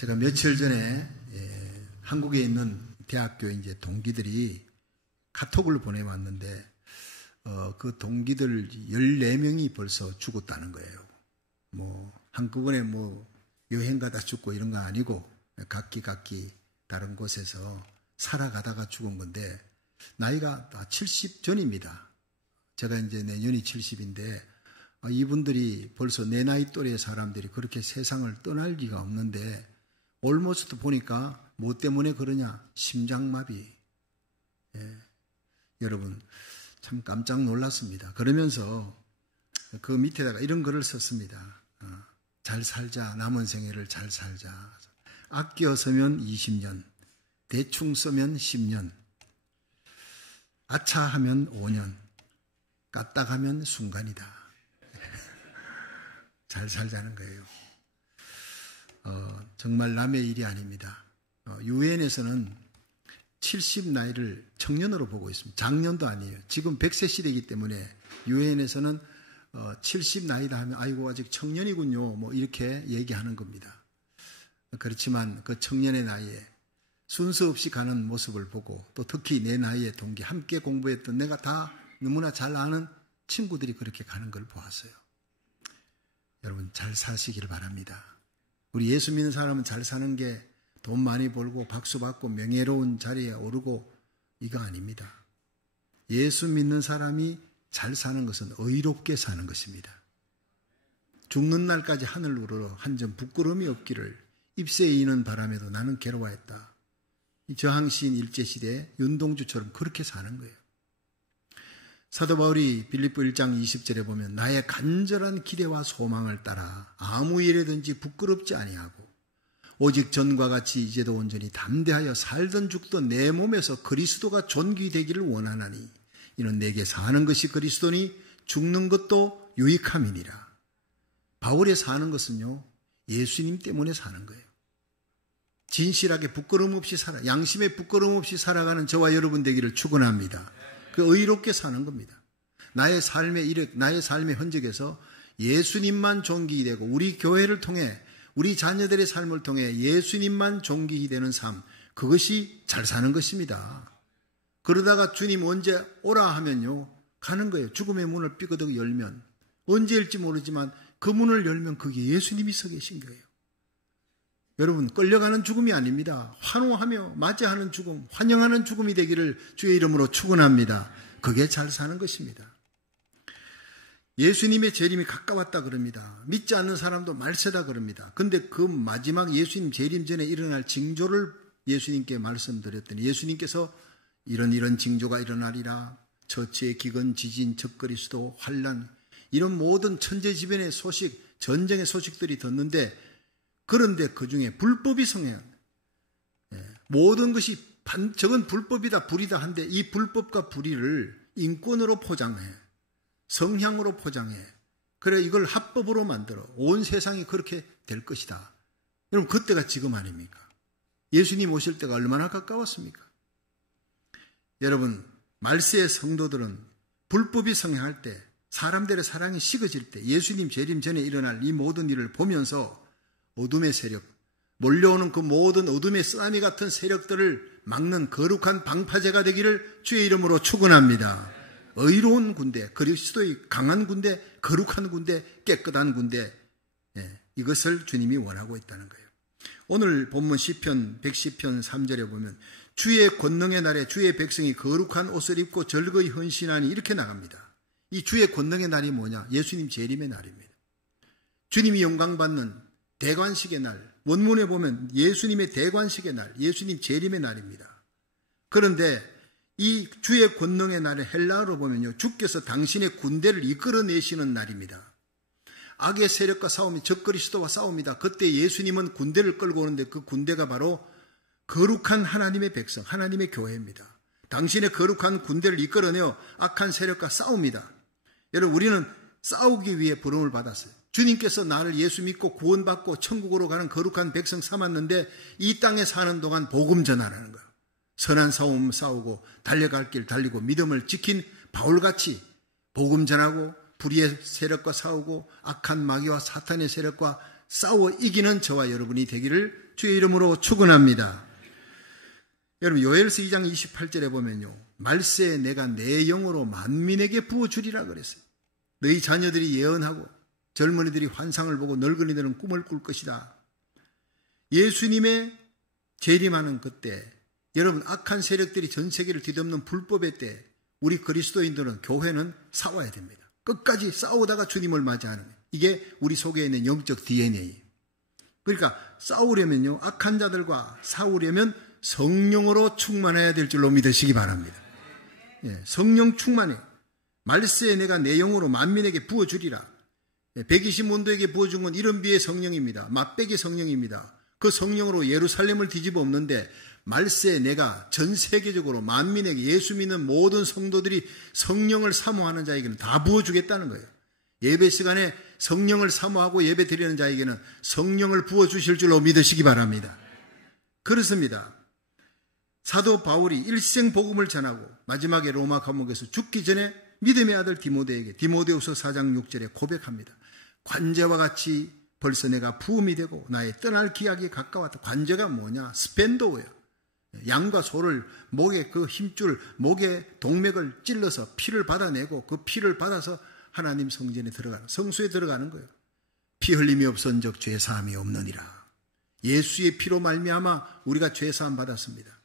제가 며칠 전에 한국에 있는 대학교 이제 동기들이 카톡을 보내왔는데 그 동기들 14명이 벌써 죽었다는 거예요. 뭐 한꺼번에 뭐 여행 가다 죽고 이런 거 아니고 각기 다른 곳에서 살아가다가 죽은 건데 나이가 다 70 전입니다. 제가 이제 내년이 70인데 이분들이 벌써 내 나이 또래 사람들이 그렇게 세상을 떠날 리가 없는데 올모스트 보니까 뭐 때문에 그러냐? 심장마비. 여러분 참 깜짝 놀랐습니다. 그러면서 그 밑에다가 이런 글을 썼습니다. 잘 살자. 남은 생애를 잘 살자. 아껴 쓰면 20년, 대충 쓰면 10년, 아차하면 5년, 까딱하면 순간이다. 잘 살자는 거예요. 정말 남의 일이 아닙니다. 유엔에서는 70 나이를 청년으로 보고 있습니다. 작년도 아니에요. 지금 100세 시대이기 때문에 유엔에서는 70 나이다 하면 아이고 아직 청년이군요. 뭐 이렇게 얘기하는 겁니다. 그렇지만 그 청년의 나이에 순서 없이 가는 모습을 보고 또 특히 내 나이의 동기 함께 공부했던 내가 다 너무나 잘 아는 친구들이 그렇게 가는 걸 보았어요. 여러분 잘 사시길 바랍니다. 우리 예수 믿는 사람은 잘 사는 게 돈 많이 벌고 박수 받고 명예로운 자리에 오르고 이거 아닙니다. 예수 믿는 사람이 잘 사는 것은 의롭게 사는 것입니다. 죽는 날까지 하늘 우러러 한 점 부끄러움이 없기를 잎새에 이는 바람에도 나는 괴로워했다. 이 저항시인 일제시대 윤동주처럼 그렇게 사는 거예요. 사도 바울이 빌립보 1장 20절에 보면 나의 간절한 기대와 소망을 따라 아무 일에든지 부끄럽지 아니하고 오직 전과 같이 이제도 온전히 담대하여 살던 죽던 내 몸에서 그리스도가 존귀되기를 원하나니 이는 내게 사는 것이 그리스도니 죽는 것도 유익함이니라. 바울의 사는 것은요 예수님 때문에 사는 거예요. 진실하게 부끄러움 없이 양심에 부끄러움 없이 살아가는 저와 여러분 되기를 축원합니다. 그 의롭게 사는 겁니다. 나의 삶의 이력, 나의 삶의 흔적에서 예수님만 존귀히 되고 우리 교회를 통해 우리 자녀들의 삶을 통해 예수님만 존귀히 되는 삶, 그것이 잘 사는 것입니다. 그러다가 주님 언제 오라 하면요 가는 거예요. 죽음의 문을 삐그덕 열면 언제일지 모르지만 그 문을 열면 그게 예수님이 서 계신 거예요. 여러분 끌려가는 죽음이 아닙니다. 환호하며 맞이하는 죽음, 환영하는 죽음이 되기를 주의 이름으로 축원합니다. 그게 잘 사는 것입니다. 예수님의 재림이 가까웠다 그럽니다. 믿지 않는 사람도 말세다 그럽니다. 근데 그 마지막 예수님 재림 전에 일어날 징조를 예수님께 말씀드렸더니 예수님께서 이런 징조가 일어나리라. 처치의 기근, 지진, 적그리스도, 환난 이런 모든 천재지변의 소식, 전쟁의 소식들이 듣는데 그런데 그 중에 불법이 성행한 모든 것이 저건 불법이다 불이다 한데 이 불법과 불의를 인권으로 포장해 성향으로 포장해 그래 이걸 합법으로 만들어 온 세상이 그렇게 될 것이다. 여러분 그때가 지금 아닙니까? 예수님 오실 때가 얼마나 가까웠습니까? 여러분 말세의 성도들은 불법이 성행할 때 사람들의 사랑이 식어질 때 예수님 재림 전에 일어날 이 모든 일을 보면서 어둠의 세력, 몰려오는 그 모든 어둠의 쓰나미 같은 세력들을 막는 거룩한 방파제가 되기를 주의 이름으로 축원합니다. 의로운 군대, 그리스도의 강한 군대, 거룩한 군대, 깨끗한 군대 이것을 주님이 원하고 있다는 거예요. 오늘 본문 시편 110편 3절에 보면 주의 권능의 날에 주의 백성이 거룩한 옷을 입고 절거히 헌신하니 이렇게 나갑니다. 이 주의 권능의 날이 뭐냐? 예수님 재림의 날입니다. 주님이 영광받는 대관식의 날, 원문에 보면 예수님의 대관식의 날, 예수님 재림의 날입니다. 그런데 이 주의 권능의 날에 헬라어로 보면요, 주께서 당신의 군대를 이끌어내시는 날입니다. 악의 세력과 싸움이 적그리스도와 싸웁니다. 그때 예수님은 군대를 끌고 오는데 그 군대가 바로 거룩한 하나님의 백성, 하나님의 교회입니다. 당신의 거룩한 군대를 이끌어내어 악한 세력과 싸웁니다. 여러분 우리는 싸우기 위해 부름을 받았어요. 주님께서 나를 예수 믿고 구원받고 천국으로 가는 거룩한 백성 삼았는데 이 땅에 사는 동안 복음 전하라는 거예요. 선한 싸움 싸우고 달려갈 길 달리고 믿음을 지킨 바울같이 복음 전하고 불의의 세력과 싸우고 악한 마귀와 사탄의 세력과 싸워 이기는 저와 여러분이 되기를 주의 이름으로 축원합니다. 여러분 요엘서 2장 28절에 보면요, 말세에 내가 내 영으로 만민에게 부어주리라 그랬어요. 너희 자녀들이 예언하고 젊은이들이 환상을 보고 늙은이들은 꿈을 꿀 것이다. 예수님의 재림하는 그때, 여러분 악한 세력들이 전 세계를 뒤덮는 불법의 때 우리 그리스도인들은, 교회는 싸워야 됩니다. 끝까지 싸우다가 주님을 맞이하는 거예요. 이게 우리 속에 있는 영적 DNA. 그러니까 싸우려면요, 악한 자들과 싸우려면 성령으로 충만해야 될 줄로 믿으시기 바랍니다. 예, 성령 충만해. 말세에 내가 내 영으로 만민에게 부어주리라. 120문도에게 부어준 건 이른 비의 성령입니다. 맛배기 성령입니다. 그 성령으로 예루살렘을 뒤집어 엎는데, 말세에 내가 전 세계적으로 만민에게, 예수 믿는 모든 성도들이 성령을 사모하는 자에게는 다 부어주겠다는 거예요. 예배 시간에 성령을 사모하고 예배 드리는 자에게는 성령을 부어주실 줄로 믿으시기 바랍니다. 그렇습니다. 사도 바울이 일생 복음을 전하고 마지막에 로마 감옥에서 죽기 전에 믿음의 아들 디모데에게 디모데후서 4장 6절에 고백합니다. 관제와 같이 벌써 내가 부음이 되고 나의 떠날 기약이 가까웠다. 관제가 뭐냐? 스펜도예요. 양과 소를 목에 그 힘줄, 목에 동맥을 찔러서 피를 받아내고 그 피를 받아서 하나님 성전에 들어가는, 성소에 들어가는 거예요. 피 흘림이 없은즉 죄 사함이 없느니라. 예수의 피로 말미암아 우리가 죄 사함 받았습니다.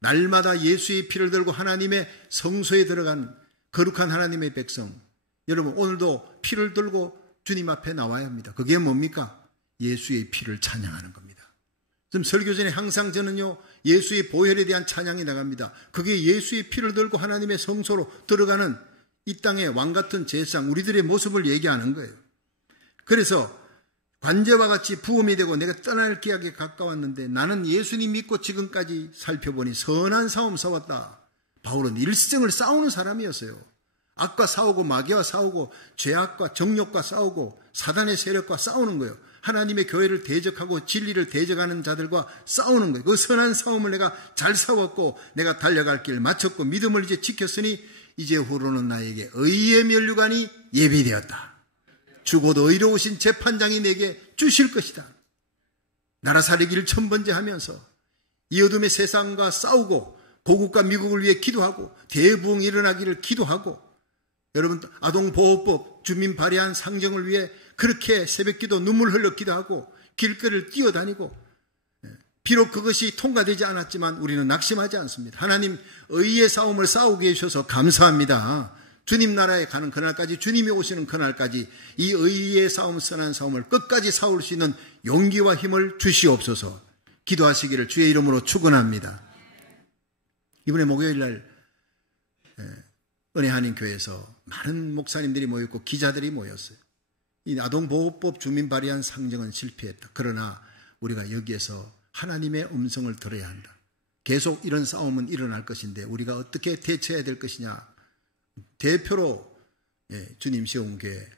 날마다 예수의 피를 들고 하나님의 성소에 들어간 거룩한 하나님의 백성, 여러분 오늘도 피를 들고 주님 앞에 나와야 합니다. 그게 뭡니까? 예수의 피를 찬양하는 겁니다. 좀 설교 전에 항상 저는요, 예수의 보혈에 대한 찬양이 나갑니다. 그게 예수의 피를 들고 하나님의 성소로 들어가는 이 땅의 왕같은 제사장, 우리들의 모습을 얘기하는 거예요. 그래서 관제와 같이 부음이 되고 내가 떠날 기약에 가까웠는데 나는 예수님 믿고 지금까지 살펴보니 선한 싸움 싸웠다. 바울은 일생을 싸우는 사람이었어요. 악과 싸우고 마귀와 싸우고 죄악과 정욕과 싸우고 사단의 세력과 싸우는 거예요. 하나님의 교회를 대적하고 진리를 대적하는 자들과 싸우는 거예요. 그 선한 싸움을 내가 잘 싸웠고 내가 달려갈 길 마쳤고 믿음을 이제 지켰으니 이제 후로는 나에게 의의 면류관이 예비되었다. 죽어도 의로우신 재판장이 내게 주실 것이다. 나라 살리기를 천번째 하면서 이 어둠의 세상과 싸우고 고국과 미국을 위해 기도하고 대부흥이 일어나기를 기도하고, 여러분 아동보호법 주민 발의한 상정을 위해 그렇게 새벽기도 눈물 흘려 기도하고 길거리를 뛰어다니고, 비록 그것이 통과되지 않았지만 우리는 낙심하지 않습니다. 하나님 의의 싸움을 싸우게 해주셔서 감사합니다. 주님 나라에 가는 그날까지, 주님이 오시는 그날까지 이 의의 싸움, 선한 싸움을 끝까지 싸울 수 있는 용기와 힘을 주시옵소서. 기도하시기를 주의 이름으로 축원합니다. 이번에 목요일날 은혜 한인교회에서 많은 목사님들이 모였고 기자들이 모였어요. 이 아동보호법 주민 발의한 상정은 실패했다. 그러나 우리가 여기에서 하나님의 음성을 들어야 한다. 계속 이런 싸움은 일어날 것인데 우리가 어떻게 대처해야 될 것이냐. 대표로 주님 세운교회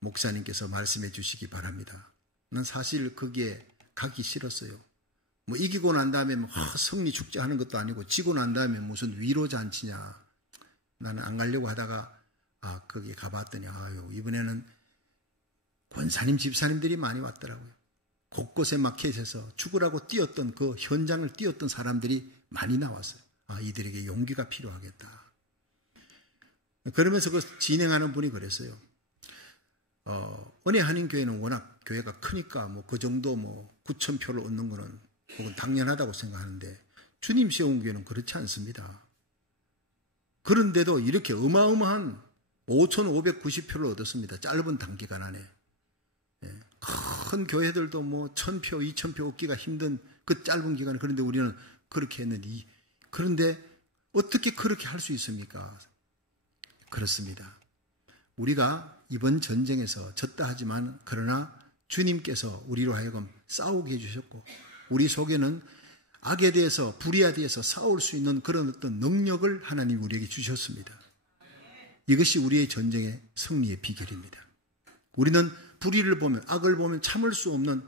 목사님께서 말씀해 주시기 바랍니다. 난 사실 거기에 가기 싫었어요. 뭐 이기고 난 다음에 승리 축제하는 것도 아니고 지고 난 다음에 무슨 위로 잔치냐. 나는 안 가려고 하다가 거기 가봤더니 이번에는 권사님 집사님들이 많이 왔더라고요. 곳곳에 마켓에서 죽으라고 뛰었던 그 현장을 뛰었던 사람들이 많이 나왔어요. 이들에게 용기가 필요하겠다. 그러면서 그 진행하는 분이 그랬어요. 은혜 한인교회는 워낙 교회가 크니까 그 정도 9,000표를 얻는 거는 혹은 당연하다고 생각하는데 주님 세운교회는 그렇지 않습니다. 그런데도 이렇게 어마어마한 5,590표를 얻었습니다. 짧은 단기간 안에. 큰 교회들도 1,000표, 2,000표 얻기가 힘든 그 짧은 기간에, 그런데 우리는 그렇게 했는데, 그런데 어떻게 그렇게 할 수 있습니까? 그렇습니다. 우리가 이번 전쟁에서 졌다 하지만 그러나 주님께서 우리로 하여금 싸우게 해주셨고 우리 속에는 악에 대해서, 불의에 대해서 싸울 수 있는 그런 어떤 능력을 하나님 우리에게 주셨습니다. 이것이 우리의 전쟁의 승리의 비결입니다. 우리는 불의를 보면, 악을 보면 참을 수 없는,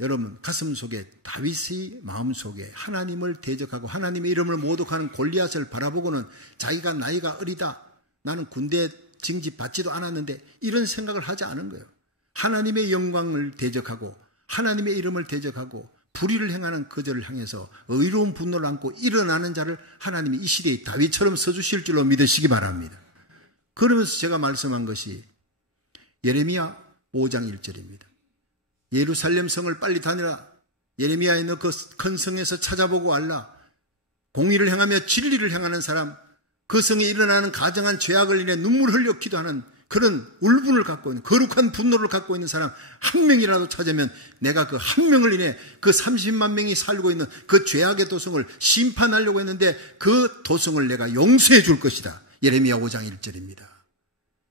여러분 가슴 속에, 다윗의 마음 속에 하나님을 대적하고 하나님의 이름을 모독하는 골리앗을 바라보고는 자기가 나이가 어리다, 나는 군대 징집 받지도 않았는데 이런 생각을 하지 않은 거예요. 하나님의 영광을 대적하고 하나님의 이름을 대적하고 불의를 행하는 그들을 향해서 의로운 분노를 안고 일어나는 자를 하나님이 이 시대에 다윗처럼 써주실 줄로 믿으시기 바랍니다. 그러면서 제가 말씀한 것이 예레미야 5장 1절입니다. 예루살렘 성을 빨리 다니라. 예레미야에 너 그 큰 성에서 찾아보고 왔라. 공의를 행하며 진리를 행하는 사람, 그 성에 일어나는 가정한 죄악을 인해 눈물 흘려 기도하는 그런 울분을 갖고 있는, 거룩한 분노를 갖고 있는 사람 한 명이라도 찾으면 내가 그 한 명을 인해 그 30만 명이 살고 있는 그 죄악의 도성을 심판하려고 했는데 그 도성을 내가 용서해 줄 것이다. 예레미야 5장 1절입니다.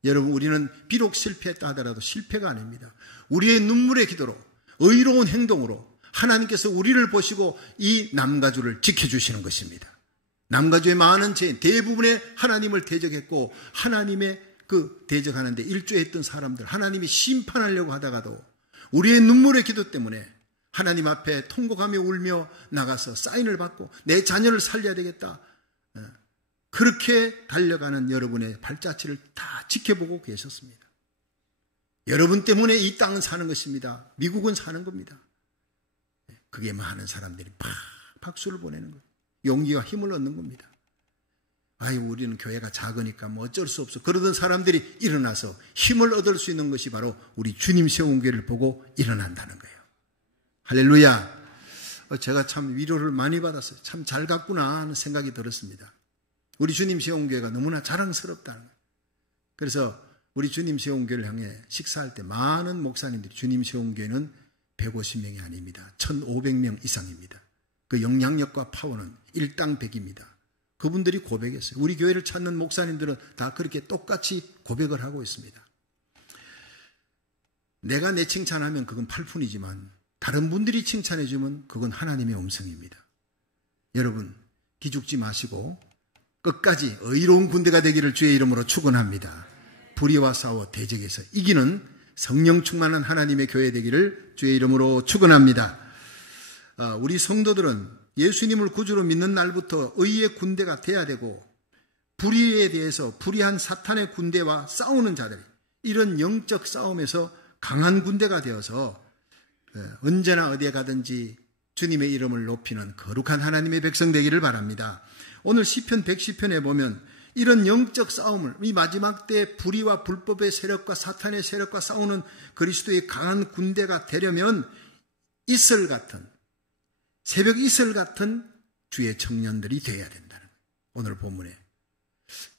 여러분, 우리는 비록 실패했다 하더라도 실패가 아닙니다. 우리의 눈물의 기도로, 의로운 행동으로 하나님께서 우리를 보시고 이 남가주를 지켜주시는 것입니다. 남가주의 많은 죄인 대부분의 하나님을 대적했고 하나님의 그 대적하는데 일조했던 사람들 하나님이 심판하려고 하다가도 우리의 눈물의 기도 때문에 하나님 앞에 통곡하며 울며 나가서 사인을 받고 내 자녀를 살려야 되겠다. 그렇게 달려가는 여러분의 발자취를 다 지켜보고 계셨습니다. 여러분 때문에 이 땅은 사는 것입니다. 미국은 사는 겁니다. 그게 많은 사람들이 팍 박수를 보내는 거예요. 용기와 힘을 얻는 겁니다. 아유, 우리는 교회가 작으니까 뭐 어쩔 수 없어. 그러던 사람들이 일어나서 힘을 얻을 수 있는 것이 바로 우리 주님 세운 교회를 보고 일어난다는 거예요. 할렐루야. 제가 참 위로를 많이 받았어요. 참 잘 갔구나 하는 생각이 들었습니다. 우리 주님 세운 교회가 너무나 자랑스럽다는 거예요. 그래서 우리 주님 세운 교회를 향해 식사할 때 많은 목사님들이 주님 세운 교회는 150명이 아닙니다. 1500명 이상입니다. 그 영향력과 파워는 일당백입니다. 그분들이 고백했어요. 우리 교회를 찾는 목사님들은 다 그렇게 똑같이 고백을 하고 있습니다. 내가 내 칭찬하면 그건 팔푼이지만 다른 분들이 칭찬해 주면 그건 하나님의 음성입니다. 여러분, 기죽지 마시고 끝까지 의로운 군대가 되기를 주의 이름으로 축원합니다. 불의와 싸워 대적해서 이기는 성령 충만한 하나님의 교회 되기를 주의 이름으로 축원합니다. 우리 성도들은 예수님을 구주로 믿는 날부터 의의 군대가 돼야 되고 불의에 대해서 불의한 사탄의 군대와 싸우는 자들이 이런 영적 싸움에서 강한 군대가 되어서 언제나 어디에 가든지 주님의 이름을 높이는 거룩한 하나님의 백성 되기를 바랍니다. 오늘 시편 110편에 보면 이런 영적 싸움을 이 마지막 때 불의와 불법의 세력과 사탄의 세력과 싸우는 그리스도의 강한 군대가 되려면 이슬 같은 새벽 이슬 같은 주의 청년들이 되어야 된다는 거예요. 오늘 본문에.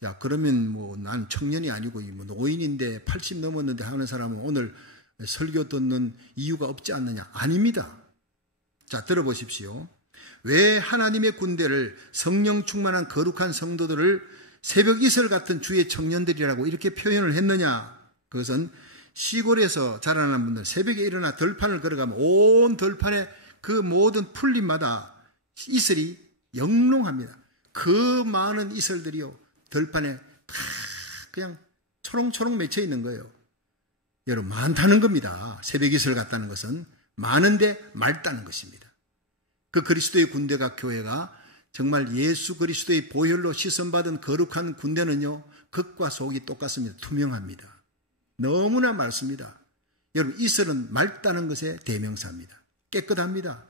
야, 그러면 뭐 난 청년이 아니고 뭐 노인인데 80 넘었는데 하는 사람은 오늘 설교 듣는 이유가 없지 않느냐? 아닙니다. 자, 들어보십시오. 왜 하나님의 군대를 성령 충만한 거룩한 성도들을 새벽 이슬 같은 주의 청년들이라고 이렇게 표현을 했느냐? 그것은 시골에서 자라난 분들 새벽에 일어나 들판을 걸어가면 온 들판에 그 모든 풀잎마다 이슬이 영롱합니다. 그 많은 이슬들이요 들판에 다 그냥 초롱초롱 맺혀 있는 거예요. 여러분, 많다는 겁니다. 새벽 이슬 같다는 것은 많은데 맑다는 것입니다. 그 그리스도의 군대가 교회가 정말 예수 그리스도의 보혈로 시선받은 거룩한 군대는요 겉과 속이 똑같습니다. 투명합니다. 너무나 맑습니다. 여러분, 이슬은 맑다는 것의 대명사입니다. 깨끗합니다.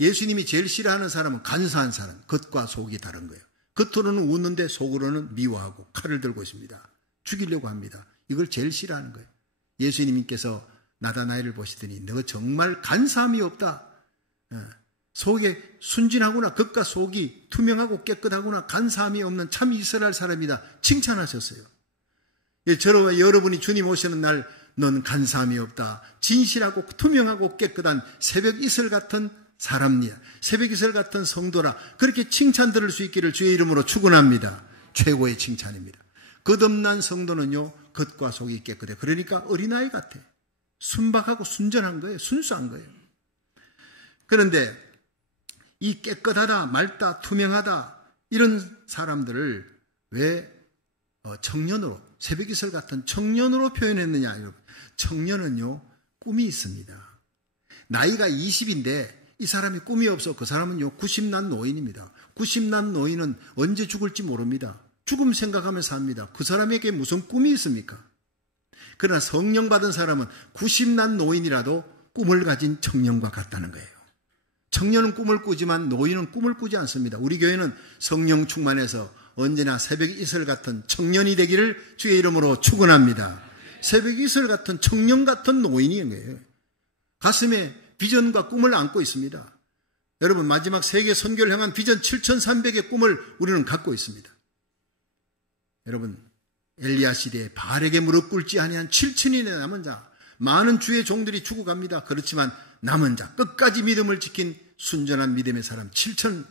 예수님이 제일 싫어하는 사람은 간사한 사람, 겉과 속이 다른 거예요. 겉으로는 웃는데 속으로는 미워하고 칼을 들고 있습니다. 죽이려고 합니다. 이걸 제일 싫어하는 거예요. 예수님께서 나다나엘을 보시더니 너 정말 간사함이 없다. 속에 순진하구나. 겉과 속이 투명하고 깨끗하구나. 간사함이 없는 참 이스라엘 사람이다. 칭찬하셨어요. 저와 여러분이 주님 오시는 날 넌 간사함이 없다. 진실하고 투명하고 깨끗한 새벽 이슬 같은 사람이야. 새벽 이슬 같은 성도라. 그렇게 칭찬 들을 수 있기를 주의 이름으로 축원합니다. 최고의 칭찬입니다. 거듭난 성도는요 겉과 속이 깨끗해. 그러니까 어린아이 같아. 순박하고 순전한 거예요. 순수한 거예요. 그런데 이 깨끗하다, 맑다, 투명하다 이런 사람들을 왜 청년으로, 새벽 이슬 같은 청년으로 표현했느냐? 여러분, 청년은요 꿈이 있습니다. 나이가 20인데 이 사람이 꿈이 없어. 그 사람은요 90난 노인입니다. 90난 노인은 언제 죽을지 모릅니다. 죽음 생각하면서 삽니다. 그 사람에게 무슨 꿈이 있습니까? 그러나 성령 받은 사람은 90난 노인이라도 꿈을 가진 청년과 같다는 거예요. 청년은 꿈을 꾸지만 노인은 꿈을 꾸지 않습니다. 우리 교회는 성령 충만해서 언제나 새벽 이슬 같은 청년이 되기를 주의 이름으로 축원합니다. 새벽 이슬 같은 청년 같은 노인인 거예요. 가슴에 비전과 꿈을 안고 있습니다. 여러분, 마지막 세계 선교를 향한 비전 7,300의 꿈을 우리는 갖고 있습니다. 여러분, 엘리야 시대에 바알에게 무릎 꿇지 아니한 7,000인의 남은 자, 많은 주의 종들이 죽어갑니다. 그렇지만 남은 자, 끝까지 믿음을 지킨 순전한 믿음의 사람 7,000,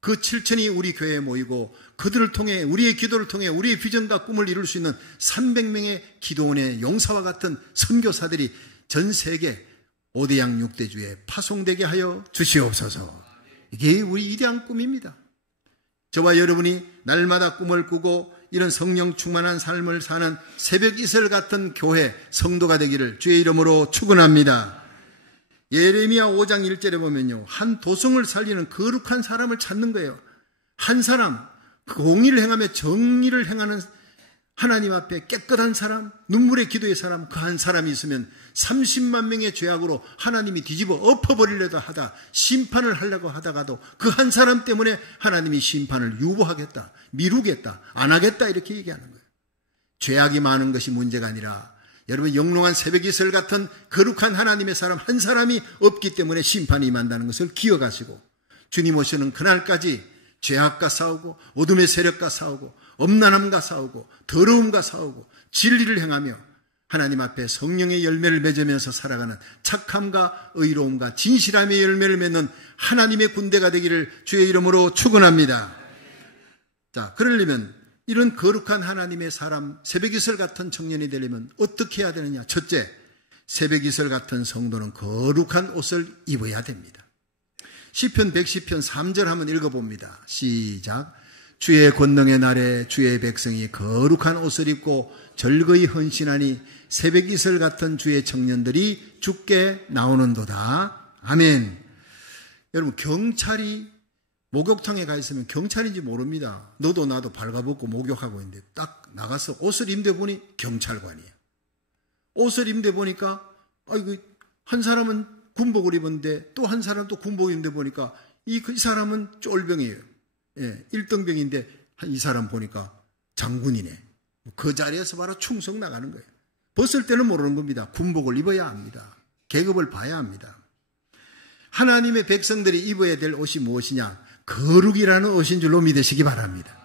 그 7,000이 우리 교회에 모이고 그들을 통해, 우리의 기도를 통해 우리의 비전과 꿈을 이룰 수 있는 300명의 기도원의 용사와 같은 선교사들이 전 세계 5대양 6대주에 파송되게 하여 주시옵소서. 이게 우리 위대한 꿈입니다. 저와 여러분이 날마다 꿈을 꾸고 이런 성령 충만한 삶을 사는 새벽 이슬 같은 교회 성도가 되기를 주의 이름으로 축원합니다. 예레미야 5장 1절에 보면요, 한 도성을 살리는 거룩한 사람을 찾는 거예요. 한 사람, 공의를 행하며 정의를 행하는 하나님 앞에 깨끗한 사람, 눈물의 기도의 사람, 그 한 사람이 있으면 30만 명의 죄악으로 하나님이 뒤집어 엎어버리려고 하다, 심판을 하려고 하다가도 그 한 사람 때문에 하나님이 심판을 유보하겠다, 미루겠다, 안 하겠다, 이렇게 얘기하는 거예요. 죄악이 많은 것이 문제가 아니라 여러분, 영롱한 새벽 이슬 같은 거룩한 하나님의 사람 한 사람이 없기 때문에 심판이 임한다는 것을 기억하시고, 주님 오시는 그날까지 죄악과 싸우고 어둠의 세력과 싸우고 엄난함과 싸우고 더러움과 싸우고 진리를 행하며 하나님 앞에 성령의 열매를 맺으면서 살아가는 착함과 의로움과 진실함의 열매를 맺는 하나님의 군대가 되기를 주의 이름으로 축원합니다. 자, 그러려면 이런 거룩한 하나님의 사람, 새벽이슬 같은 청년이 되려면 어떻게 해야 되느냐? 첫째, 새벽이슬 같은 성도는 거룩한 옷을 입어야 됩니다. 시편 110편 3절 한번 읽어봅니다. 시작. 주의 권능의 날에 주의 백성이 거룩한 옷을 입고 절거히 헌신하니 새벽이슬 같은 주의 청년들이 주께 나오는도다. 아멘. 여러분, 경찰이 목욕탕에 가 있으면 경찰인지 모릅니다. 너도 나도 발가벗고 목욕하고 있는데 딱 나가서 옷을 입는데 보니 경찰관이에요. 옷을 입는데 보니까 아이고, 한 사람은 군복을 입었는데 또 한 사람 또 군복을 입는데 보니까 이 사람은 쫄병이에요. 예, 1등병인데 이 사람 보니까 장군이네. 그 자리에서 바로 충성 나가는 거예요. 벗을 때는 모르는 겁니다. 군복을 입어야 합니다. 계급을 봐야 합니다. 하나님의 백성들이 입어야 될 옷이 무엇이냐? 거룩이라는 옷인 줄로 믿으시기 바랍니다.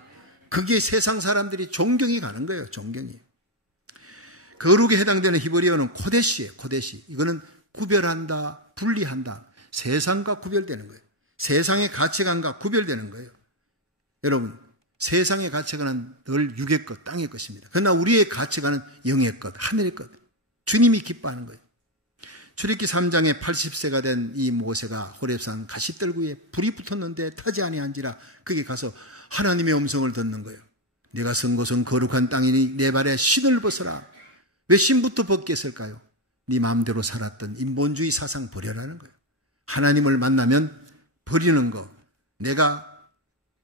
그게 세상 사람들이 존경이 가는 거예요. 존경이. 거룩에 해당되는 히브리어는 코데시예요. 코데시. 이거는 구별한다, 분리한다. 세상과 구별되는 거예요. 세상의 가치관과 구별되는 거예요. 여러분, 세상의 가치관은 늘 육의 것, 땅의 것입니다. 그러나 우리의 가치관은 영의 것, 하늘의 것. 주님이 기뻐하는 거예요. 출애굽기 3장에 80세가 된 이 모세가 호렙산 가시떨구에 불이 붙었는데 타지 아니한지라 거기 가서 하나님의 음성을 듣는 거예요. 내가 선 곳은 거룩한 땅이니 내 발에 신을 벗어라. 왜 신부터 벗겠을까요? 네 마음대로 살았던 인본주의 사상 버려라는 거예요. 하나님을 만나면 버리는 거, 내가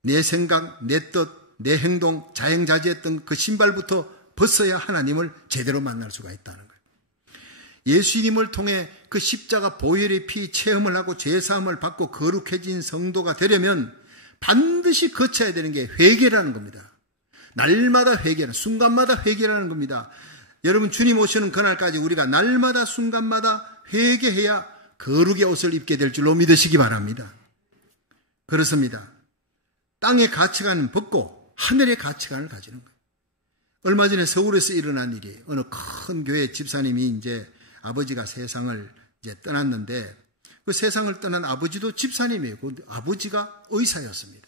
내 생각, 내 뜻, 내 행동, 자행자제했던 그 신발부터 벗어야 하나님을 제대로 만날 수가 있다는 거예요. 예수님을 통해 그 십자가 보혈의 피 체험을 하고 죄사함을 받고 거룩해진 성도가 되려면 반드시 거쳐야 되는 게 회개라는 겁니다. 날마다 회개라는, 순간마다 회개라는 겁니다. 여러분, 주님 오시는 그날까지 우리가 날마다 순간마다 회개해야 거룩의 옷을 입게 될 줄로 믿으시기 바랍니다. 그렇습니다. 땅의 가치관은 벗고 하늘의 가치관을 가지는 거예요. 얼마 전에 서울에서 일어난 일이, 어느 큰 교회 집사님이 이제 아버지가 세상을 이제 떠났는데 그 세상을 떠난 아버지도 집사님이에요. 그 아버지가 의사였습니다.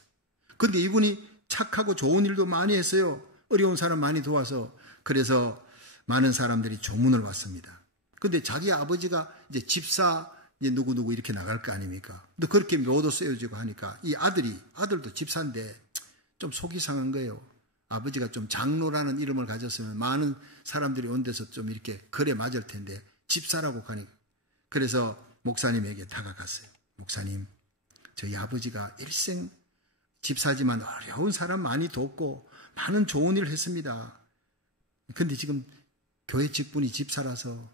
그런데 이분이 착하고 좋은 일도 많이 했어요. 어려운 사람 많이 도와서. 그래서 많은 사람들이 조문을 왔습니다. 그런데 자기 아버지가 이제 집사 이제 누구누구 이렇게 나갈 거 아닙니까? 또 그렇게 묘도 쓰여지고 하니까 이 아들도 집사인데 좀 속이 상한 거예요. 아버지가 좀 장로라는 이름을 가졌으면 많은 사람들이 온 데서 좀 이렇게 거래 맞을 텐데 집사라고 하니까. 그래서 목사님에게 다가갔어요. 목사님, 저희 아버지가 일생 집사지만 어려운 사람 많이 돕고 많은 좋은 일을 했습니다. 근데 지금 교회 직분이 집사라서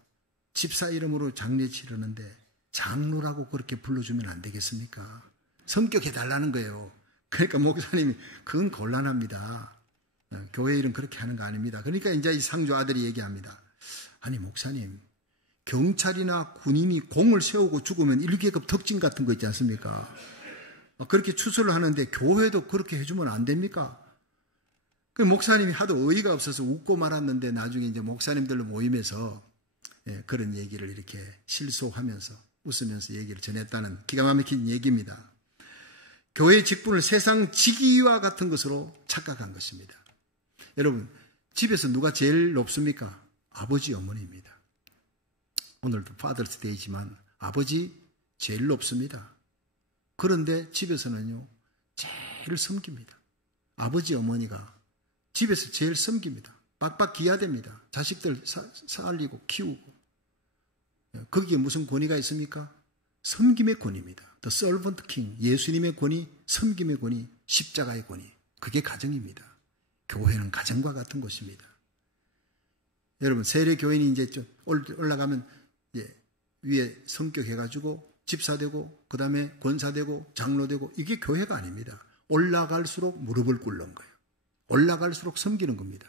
집사 이름으로 장례 치르는데 장로라고 그렇게 불러주면 안 되겠습니까? 성격해달라는 거예요. 그러니까 목사님이 그건 곤란합니다. 교회 일은 그렇게 하는 거 아닙니다. 그러니까 이제 이 상조 아들이 얘기합니다. 아니 목사님, 경찰이나 군인이 공을 세우고 죽으면 1계급 덕진 같은 거 있지 않습니까? 그렇게 추수를 하는데 교회도 그렇게 해주면 안 됩니까? 그 목사님이 하도 어이가 없어서 웃고 말았는데 나중에 이제 목사님들로 모임에서 그런 얘기를 이렇게 실소하면서 웃으면서 얘기를 전했다는 기가 막힌 얘기입니다. 교회 직분을 세상 직위와 같은 것으로 착각한 것입니다. 여러분, 집에서 누가 제일 높습니까? 아버지, 어머니입니다. 오늘도 파더스 데이지만 아버지 제일 높습니다. 그런데 집에서는요, 제일 섬깁니다. 아버지, 어머니가 집에서 제일 섬깁니다. 빡빡 기야됩니다. 자식들 살리고 키우고. 거기에 무슨 권위가 있습니까? 섬김의 권위입니다. The servant king, 예수님의 권위, 섬김의 권위, 십자가의 권위. 그게 가정입니다. 교회는 가정과 같은 곳입니다. 여러분, 세례 교인이 이제 좀 올라가면 위에 성격해가지고 집사되고 그 다음에 권사되고 장로되고, 이게 교회가 아닙니다. 올라갈수록 무릎을 꿇는 거예요. 올라갈수록 섬기는 겁니다.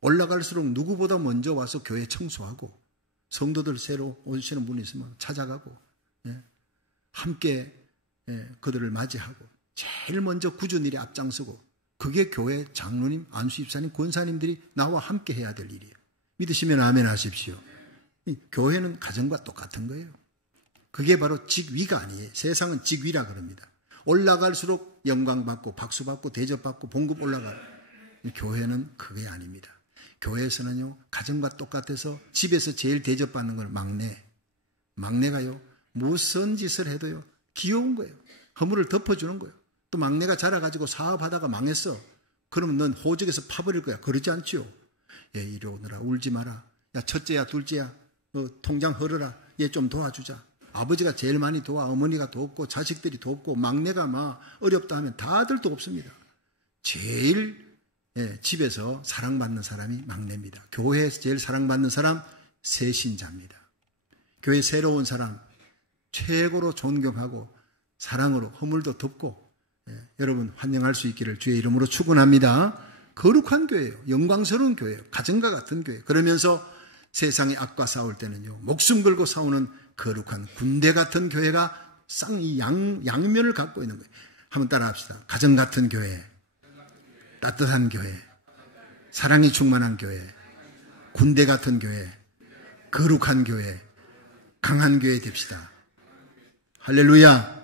올라갈수록 누구보다 먼저 와서 교회 청소하고, 성도들 새로 오시는 분이 있으면 찾아가고, 함께 그들을 맞이하고, 제일 먼저 굳은 일에 앞장서고, 그게 교회 장로님, 안수집사님, 권사님들이 나와 함께 해야 될 일이에요. 믿으시면 아멘 하십시오. 교회는 가정과 똑같은 거예요. 그게 바로 직위가 아니에요. 세상은 직위라 그럽니다. 올라갈수록 영광받고 박수받고 대접받고 봉급 올라가요. 교회는 그게 아닙니다. 교회에서는요, 가정과 똑같아서 집에서 제일 대접받는 건 막내가요, 무슨 짓을 해도요 귀여운 거예요. 허물을 덮어주는 거예요. 또 막내가 자라가지고 사업하다가 망했어. 그러면 넌 호적에서 파버릴 거야. 그러지 않지요. 이리 오너라, 울지 마라. 야, 첫째야 둘째야, 통장 헐어라. 얘 좀 도와주자. 아버지가 제일 많이 도와. 어머니가 돕고 자식들이 돕고, 막내가 막 어렵다 하면 다들 돕습니다. 제일 집에서 사랑받는 사람이 막내입니다. 교회에서 제일 사랑받는 사람 세신자입니다. 교회 새로 온 사람 최고로 존경하고 사랑으로 허물도 덮고, 여러분 환영할 수 있기를 주의 이름으로 축원합니다. 거룩한 교회예요. 영광스러운 교회예요. 가정과 같은 교회. 그러면서 세상의 악과 싸울 때는요, 목숨 걸고 싸우는 거룩한 군대 같은 교회가 양면을 갖고 있는 거예요. 한번 따라 합시다. 가정 같은 교회, 따뜻한 교회, 사랑이 충만한 교회, 군대 같은 교회, 거룩한 교회, 강한 교회 됩시다. 할렐루야.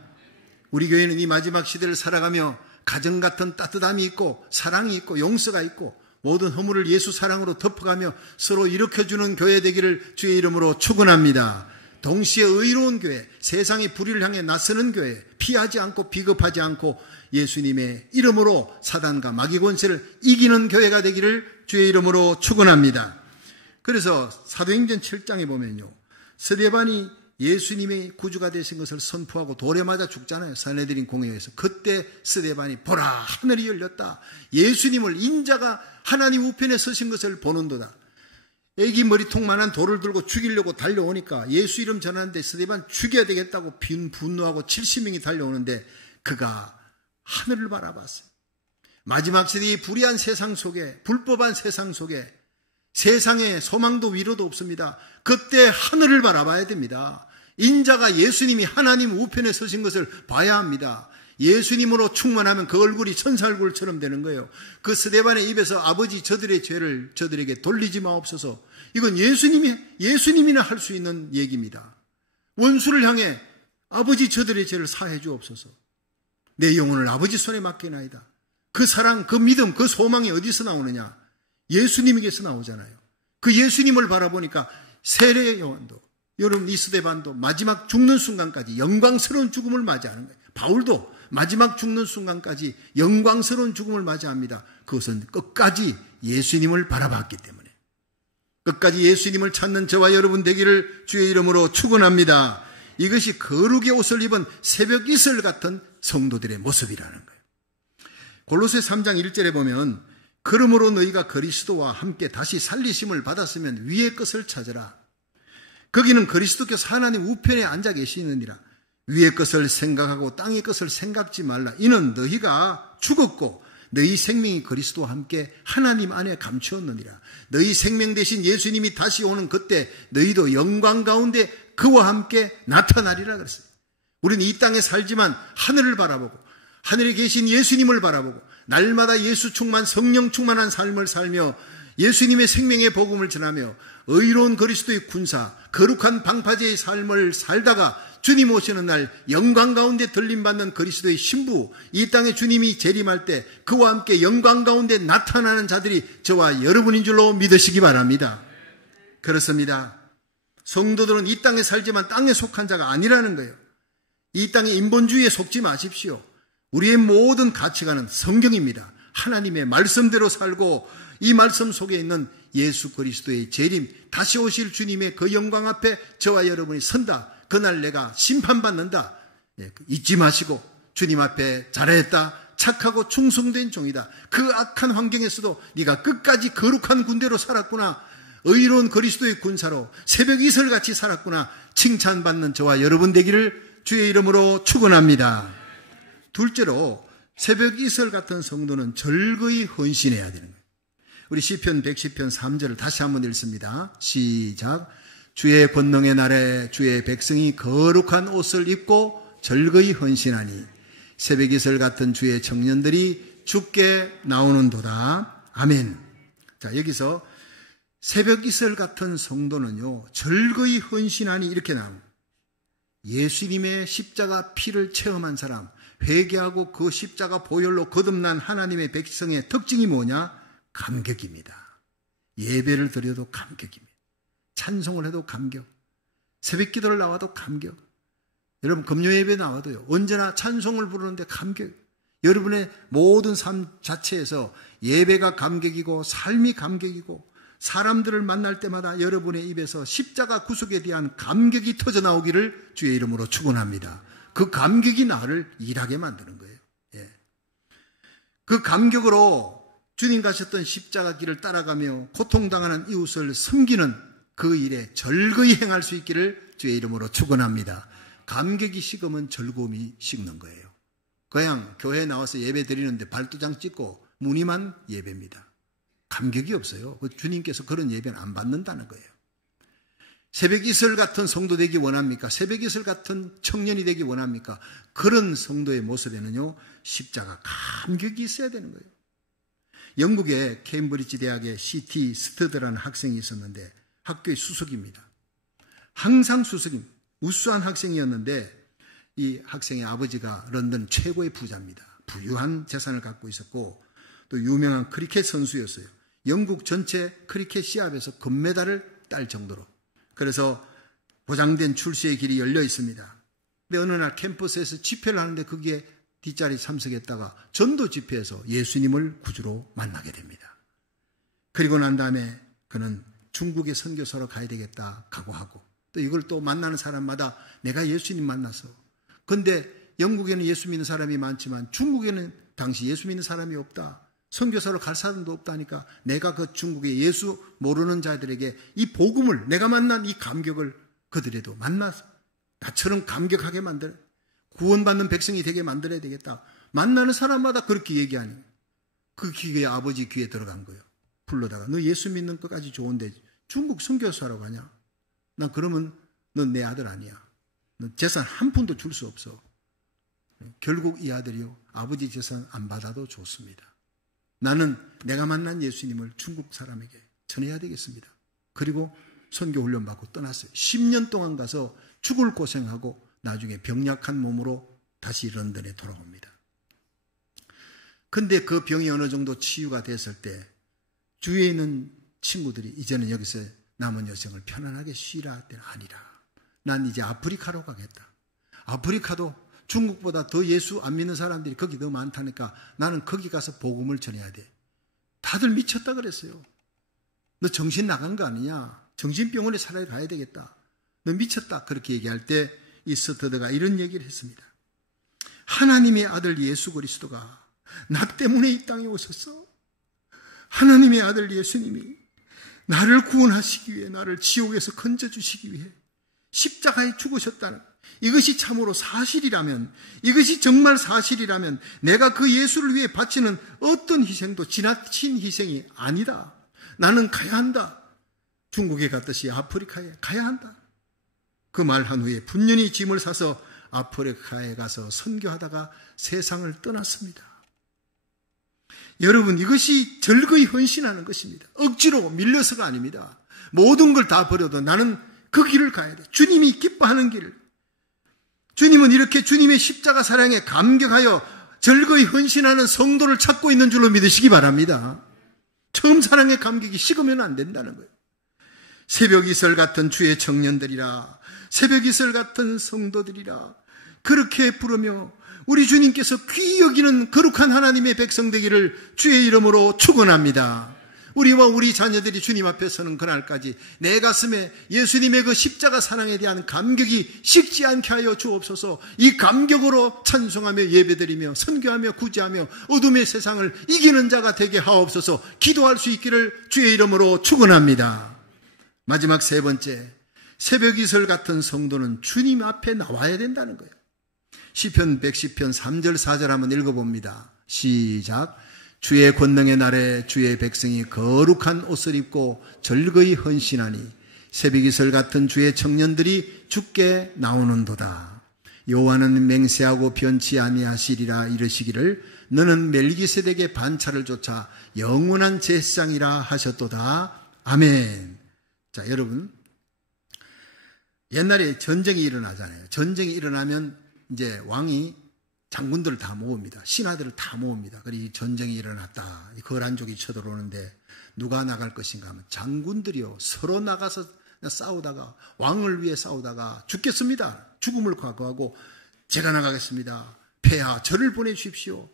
우리 교회는 이 마지막 시대를 살아가며 가정 같은 따뜻함이 있고 사랑이 있고 용서가 있고 모든 허물을 예수 사랑으로 덮어가며 서로 일으켜주는 교회 되기를 주의 이름으로 축원합니다. 동시에 의로운 교회, 세상의 불의를 향해 나서는 교회, 피하지 않고 비겁하지 않고 예수님의 이름으로 사단과 마귀 권세를 이기는 교회가 되기를 주의 이름으로 축원합니다. 그래서 사도행전 7장에 보면요, 스데반이 예수님의 구주가 되신 것을 선포하고 돌에 맞아 죽잖아요. 산헤드린 공회에서. 그때 스데반이 보라, 하늘이 열렸다. 예수님을 인자가 하나님 우편에 서신 것을 보는도다. 애기 머리통만한 돌을 들고 죽이려고 달려오니까 예수 이름 전하는데 스데반 죽여야 되겠다고 분노하고 70명이 달려오는데 그가 하늘을 바라봤어요. 마지막 시대의 불의한 세상 속에, 불법한 세상 속에 세상에 소망도 위로도 없습니다. 그때 하늘을 바라봐야 됩니다. 인자가 예수님이 하나님 우편에 서신 것을 봐야 합니다. 예수님으로 충만하면 그 얼굴이 천사 얼굴처럼 되는 거예요. 그 스데반의 입에서 아버지 저들의 죄를 저들에게 돌리지 마옵소서. 이건 예수님이나 할 수 있는 얘기입니다. 원수를 향해 아버지 저들의 죄를 사해 주옵소서. 내 영혼을 아버지 손에 맡기나이다. 그 사랑, 그 믿음, 그 소망이 어디서 나오느냐? 예수님에게서 나오잖아요. 그 예수님을 바라보니까 세례 요한도, 여러분 이 스데반도 마지막 죽는 순간까지 영광스러운 죽음을 맞이하는 거예요. 바울도 마지막 죽는 순간까지 영광스러운 죽음을 맞이합니다. 그것은 끝까지 예수님을 바라봤기 때문에. 끝까지 예수님을 찾는 저와 여러분 되기를 주의 이름으로 축원합니다. 이것이 거룩의 옷을 입은 새벽 이슬 같은 성도들의 모습이라는 거예요. 골로새 3장 1절에 보면 그러므로 너희가 그리스도와 함께 다시 살리심을 받았으면 위의 것을 찾으라. 거기는 그리스도께서 하나님 우편에 앉아 계시느니라. 위의 것을 생각하고 땅의 것을 생각지 말라. 이는 너희가 죽었고 너희 생명이 그리스도와 함께 하나님 안에 감추었느니라. 너희 생명 대신 예수님이 다시 오는 그때 너희도 영광 가운데 그와 함께 나타나리라 그랬어요. 우리는 이 땅에 살지만 하늘을 바라보고 하늘에 계신 예수님을 바라보고 날마다 예수 충만 성령 충만한 삶을 살며 예수님의 생명의 복음을 전하며 의로운 그리스도의 군사 거룩한 방파제의 삶을 살다가 주님 오시는 날 영광 가운데 들림받는 그리스도의 신부, 이 땅에 주님이 재림할 때 그와 함께 영광 가운데 나타나는 자들이 저와 여러분인 줄로 믿으시기 바랍니다. 그렇습니다. 성도들은 이 땅에 살지만 땅에 속한 자가 아니라는 거예요. 이 땅의 인본주의에 속지 마십시오. 우리의 모든 가치관은 성경입니다. 하나님의 말씀대로 살고 이 말씀 속에 있는 예수 그리스도의 재림, 다시 오실 주님의 그 영광 앞에 저와 여러분이 선다. 그날 내가 심판받는다. 잊지 마시고 주님 앞에 잘했다. 착하고 충성된 종이다. 그 악한 환경에서도 네가 끝까지 거룩한 군대로 살았구나. 의로운 그리스도의 군사로 새벽 이슬같이 살았구나. 칭찬받는 저와 여러분 되기를 주의 이름으로 축원합니다. 둘째로 새벽 이슬 같은 성도는 절거히 헌신해야 되는 거예요. 우리 시편 110편 3절을 다시 한번 읽습니다. 시작. 주의 권능의 날에 주의 백성이 거룩한 옷을 입고 절거히 헌신하니 새벽 이슬 같은 주의 청년들이 주께 나오는도다. 아멘. 자, 여기서 새벽 이슬 같은 성도는요, 절거히 헌신하니 이렇게 나옵니다. 예수님의 십자가 피를 체험한 사람, 회개하고 그 십자가 보혈로 거듭난 하나님의 백성의 특징이 뭐냐? 감격입니다. 예배를 드려도 감격입니다. 찬송을 해도 감격. 새벽 기도를 나와도 감격. 여러분 금요 예배 나와도요. 언제나 찬송을 부르는데 감격. 여러분의 모든 삶 자체에서 예배가 감격이고 삶이 감격이고 사람들을 만날 때마다 여러분의 입에서 십자가 구속에 대한 감격이 터져 나오기를 주의 이름으로 축원합니다. 그 감격이 나를 일하게 만드는 거예요. 예. 그 감격으로 주님 가셨던 십자가 길을 따라가며 고통당하는 이웃을 섬기는 그 일에 절거히 행할 수 있기를 주의 이름으로 축원합니다. 감격이 식으면 즐거움이 식는 거예요. 그냥 교회에 나와서 예배 드리는데 발도장 찍고 무늬만 예배입니다. 감격이 없어요. 주님께서 그런 예배는 안 받는다는 거예요. 새벽 이슬 같은 성도 되기 원합니까? 새벽 이슬 같은 청년이 되기 원합니까? 그런 성도의 모습에는요, 십자가 감격이 있어야 되는 거예요. 영국의 케임브리지 대학의 C.T. 스터드라는 학생이 있었는데 학교의 수석입니다. 항상 수석입니다. 우수한 학생이었는데 이 학생의 아버지가 런던 최고의 부자입니다. 부유한 재산을 갖고 있었고 또 유명한 크리켓 선수였어요. 영국 전체 크리켓 시합에서 금메달을 딸 정도로. 그래서 보장된 출세의 길이 열려 있습니다. 근데 어느 날 캠퍼스에서 집회를 하는데 거기에 뒷자리 참석했다가 전도 집회에서 예수님을 구주로 만나게 됩니다. 그리고 난 다음에 그는 중국에 선교사로 가야 되겠다 각오하고 또 이걸 또 만나는 사람마다 내가 예수님 만나서 근데 영국에는 예수 믿는 사람이 많지만 중국에는 당시 예수 믿는 사람이 없다. 선교사로 갈 사람도 없다니까 내가 그 중국의 예수 모르는 자들에게 이 복음을 내가 만난 이 감격을 그들에도 만나서 나처럼 감격하게 만들어 구원받는 백성이 되게 만들어야 되겠다. 만나는 사람마다 그렇게 얘기하니 그 귀에 아버지 귀에 들어간 거예요. 불러다가 너 예수 믿는 것까지 좋은데 중국 선교사로 가냐? 난 그러면 넌 내 아들 아니야. 넌 재산 한 푼도 줄 수 없어. 결국 이 아들이요 아버지 재산 안 받아도 좋습니다. 나는 내가 만난 예수님을 중국 사람에게 전해야 되겠습니다. 그리고 선교 훈련 받고 떠났어요. 10년 동안 가서 죽을 고생하고 나중에 병약한 몸으로 다시 런던에 돌아옵니다. 근데 그 병이 어느 정도 치유가 됐을 때 주위에 있는 친구들이 이제는 여기서 남은 여생을 편안하게 쉬라 할 때는 아니라 난 이제 아프리카로 가겠다. 아프리카도 중국보다 더 예수 안 믿는 사람들이 거기 더 많다니까 나는 거기 가서 복음을 전해야 돼. 다들 미쳤다 그랬어요. 너 정신 나간 거 아니냐? 정신병원에 차라리 가야 되겠다. 너 미쳤다. 그렇게 얘기할 때 이 스터드가 이런 얘기를 했습니다. 하나님의 아들 예수 그리스도가 나 때문에 이 땅에 오셨어. 하나님의 아들 예수님이 나를 구원하시기 위해 나를 지옥에서 건져주시기 위해 십자가에 죽으셨다는, 이것이 참으로 사실이라면, 이것이 정말 사실이라면 내가 그 예수를 위해 바치는 어떤 희생도 지나친 희생이 아니다. 나는 가야 한다. 중국에 갔듯이 아프리카에 가야 한다. 그 말한 후에 분연히 짐을 싸서 아프리카에 가서 선교하다가 세상을 떠났습니다. 여러분, 이것이 절거히 헌신하는 것입니다. 억지로 밀려서가 아닙니다. 모든 걸 다 버려도 나는 그 길을 가야 돼. 주님이 기뻐하는 길. 주님은 이렇게 주님의 십자가 사랑에 감격하여 절거히 헌신하는 성도를 찾고 있는 줄로 믿으시기 바랍니다. 처음 사랑의 감격이 식으면 안 된다는 거예요. 새벽 이슬 같은 주의 청년들이라, 새벽 이슬 같은 성도들이라 그렇게 부르며 우리 주님께서 귀히 여기는 거룩한 하나님의 백성 되기를 주의 이름으로 축원합니다. 우리와 우리 자녀들이 주님 앞에 서는 그날까지 내 가슴에 예수님의 그 십자가 사랑에 대한 감격이 식지 않게 하여 주옵소서. 이 감격으로 찬송하며 예배드리며 선교하며 구제하며 어둠의 세상을 이기는 자가 되게 하옵소서. 기도할 수 있기를 주의 이름으로 축원합니다. 마지막 세 번째, 새벽 이슬 같은 성도는 주님 앞에 나와야 된다는 거예요. 시편 110편 3절 4절 한번 읽어봅니다. 시작. 주의 권능의 날에 주의 백성이 거룩한 옷을 입고 절거히 헌신하니 새벽 이슬 같은 주의 청년들이 주께 나오는도다. 여호와는 맹세하고 변치 아니하시리라 이르시기를 너는 멜기세덱의 반차를 쫓아 영원한 제사장이라 하셨도다. 아멘. 자, 여러분, 옛날에 전쟁이 일어나잖아요. 전쟁이 일어나면 이제 왕이 장군들을 다 모읍니다. 신하들을 다 모읍니다. 그리고 전쟁이 일어났다. 거란족이 쳐들어오는데 누가 나갈 것인가 하면 장군들이요, 서로 나가서 싸우다가 왕을 위해 싸우다가 죽겠습니다. 죽음을 각오하고 제가 나가겠습니다. 폐하 저를 보내주십시오.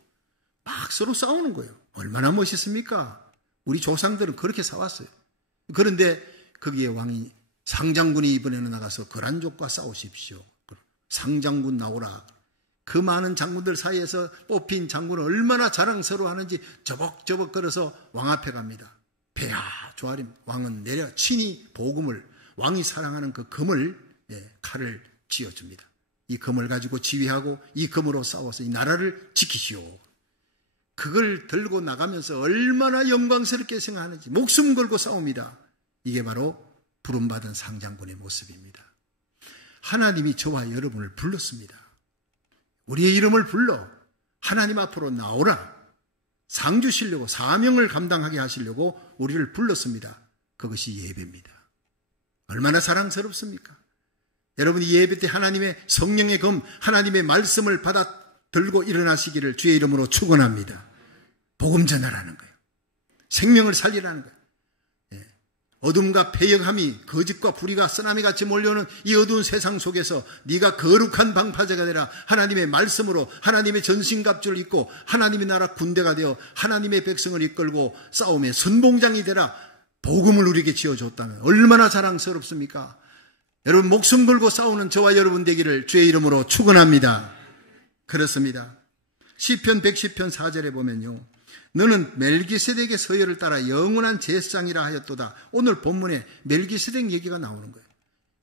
막 서로 싸우는 거예요. 얼마나 멋있습니까? 우리 조상들은 그렇게 싸웠어요. 그런데 거기에 왕이 상장군이 이번에는 나가서 거란족과 싸우십시오. 상장군 나오라. 그 많은 장군들 사이에서 뽑힌 장군은 얼마나 자랑스러워하는지 저벅저벅 걸어서 왕 앞에 갑니다. 폐하 조아림, 왕은 내려 친히 복음을, 왕이 사랑하는 그 금을, 칼을 쥐어줍니다. 이 금을 가지고 지휘하고 이 금으로 싸워서 이 나라를 지키시오. 그걸 들고 나가면서 얼마나 영광스럽게 생각하는지 목숨 걸고 싸웁니다. 이게 바로 부름받은 상장군의 모습입니다. 하나님이 저와 여러분을 불렀습니다. 우리의 이름을 불러 하나님 앞으로 나오라. 상 주시려고, 사명을 감당하게 하시려고 우리를 불렀습니다. 그것이 예배입니다. 얼마나 사랑스럽습니까? 여러분이 예배 때 하나님의 성령의 검, 하나님의 말씀을 받아 들고 일어나시기를 주의 이름으로 축원합니다. 복음 전하라는 거예요. 생명을 살리라는 거예요. 어둠과 패역함이, 거짓과 불의가 쓰나미같이 몰려오는 이 어두운 세상 속에서 네가 거룩한 방파제가 되라. 하나님의 말씀으로 하나님의 전신갑주를 입고 하나님의 나라 군대가 되어 하나님의 백성을 이끌고 싸움의 선봉장이 되라. 복음을 우리에게 지어줬다면 얼마나 자랑스럽습니까? 여러분, 목숨 걸고 싸우는 저와 여러분 되기를 주의 이름으로 축원합니다. 그렇습니다. 시편 110편 4절에 보면요, 너는 멜기세덱의 서열을 따라 영원한 제사장이라 하였도다. 오늘 본문에 멜기세덱 얘기가 나오는 거예요.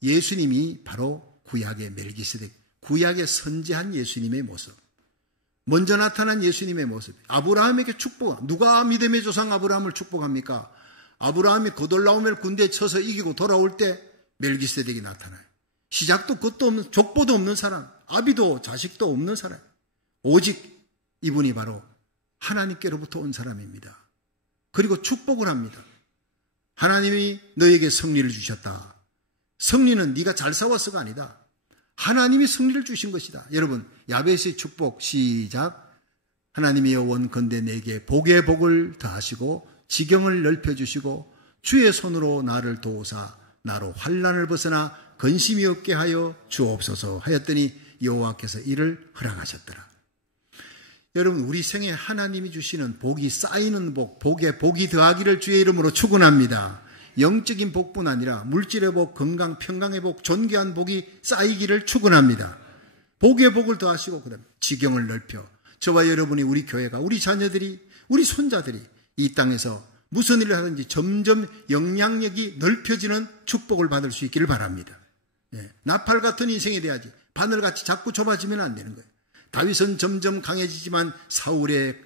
예수님이 바로 구약의 멜기세덱, 구약의 선지한 예수님의 모습, 먼저 나타난 예수님의 모습. 아브라함에게 축복, 누가 믿음의 조상 아브라함을 축복합니까? 아브라함이 고돌라오멜 군대에 쳐서 이기고 돌아올 때 멜기세덱이 나타나요. 시작도 끝도 없는, 족보도 없는 사람, 아비도 자식도 없는 사람, 오직 이분이 바로 하나님께로부터 온 사람입니다. 그리고 축복을 합니다. 하나님이 너에게 승리를 주셨다. 승리는 네가 잘 싸워서가 아니다. 하나님이 승리를 주신 것이다. 여러분, 야베스의 축복 시작. 하나님이여 원컨대 내게 복의 복을 더하시고 지경을 넓혀주시고 주의 손으로 나를 도우사 나로 환난을 벗어나 근심이 없게 하여 주옵소서 하였더니 여호와께서 이를 허락하셨더라. 여러분, 우리 생에 하나님이 주시는 복이 쌓이는 복, 복에 복이 더하기를 주의 이름으로 축원합니다. 영적인 복뿐 아니라 물질의 복, 건강, 평강의 복, 존귀한 복이 쌓이기를 축원합니다. 복의 복을 더하시고 그다음에 지경을 넓혀 저와 여러분이, 우리 교회가, 우리 자녀들이, 우리 손자들이 이 땅에서 무슨 일을 하든지 점점 영향력이 넓혀지는 축복을 받을 수 있기를 바랍니다. 나팔 같은 인생이 돼야지. 바늘같이 자꾸 좁아지면 안 되는 거예요. 다윗은 점점 강해지지만 사울의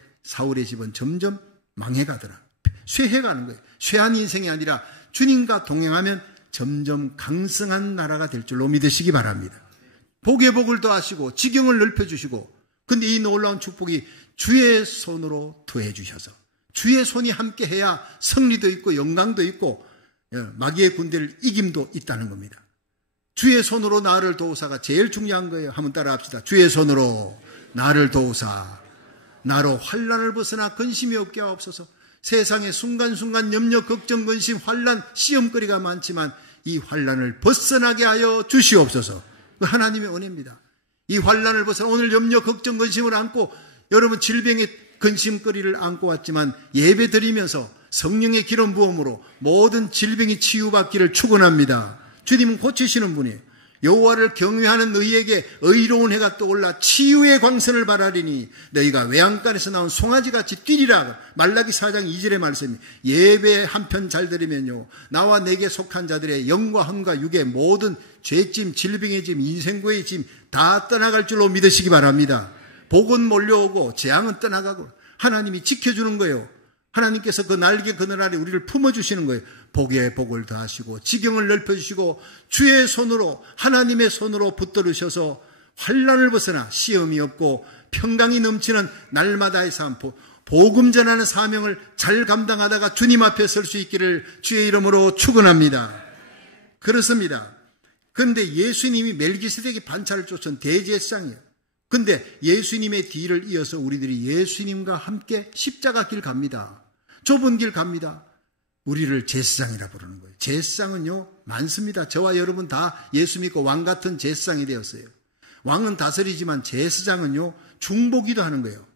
집은 점점 망해가더라. 쇠해가는 거예요. 쇠한 인생이 아니라 주님과 동행하면 점점 강성한 나라가 될 줄로 믿으시기 바랍니다. 복의 복을 더하시고 지경을 넓혀주시고, 근데 이 놀라운 축복이 주의 손으로 더해 주셔서, 주의 손이 함께 해야 승리도 있고 영광도 있고 마귀의 군대를 이김도 있다는 겁니다. 주의 손으로 나를 도우사가 제일 중요한 거예요. 한번 따라 합시다. 주의 손으로 나를 도우사, 나로 환난을 벗어나 근심이 없게 하옵소서. 세상에 순간순간 염려, 걱정, 근심, 환난, 시험거리가 많지만 이 환난을 벗어나게 하여 주시옵소서. 하나님의 은혜입니다. 이 환난을 벗어나 오늘 염려, 걱정, 근심을 안고 여러분 질병의 근심거리를 안고 왔지만 예배 드리면서 성령의 기름 부음으로 모든 질병이 치유받기를 축원합니다. 주님은 고치시는 분이에요. 여호와를 경외하는 너희에게 의로운 해가 떠올라 치유의 광선을 발하리니 너희가 외양간에서 나온 송아지같이 뛰리라. 말라기 4장 2절의 말씀이, 예배 한편 잘 들으면요, 나와 내게 속한 자들의 영과 혼과 육의 모든 죄짐, 질병의 짐, 인생고의 짐 다 떠나갈 줄로 믿으시기 바랍니다. 복은 몰려오고 재앙은 떠나가고 하나님이 지켜주는 거예요. 하나님께서 그 날개 그늘 아래 우리를 품어주시는 거예요. 복에 복을 더하시고 지경을 넓혀주시고 주의 손으로, 하나님의 손으로 붙들으셔서 환난을 벗어나 시험이 없고 평강이 넘치는 날마다의 삶, 복음 전하는 사명을 잘 감당하다가 주님 앞에 설 수 있기를 주의 이름으로 축원합니다. 그렇습니다. 그런데 예수님이 멜기세덱의 반차를 쫓은 대제사장이에요. 근데 예수님의 뒤를 이어서 우리들이 예수님과 함께 십자가 길 갑니다. 좁은 길 갑니다. 우리를 제사장이라 부르는 거예요. 제사장은요 많습니다. 저와 여러분 다 예수 믿고 왕 같은 제사장이 되었어요. 왕은 다스리지만 제사장은요 중보기도 하는 거예요.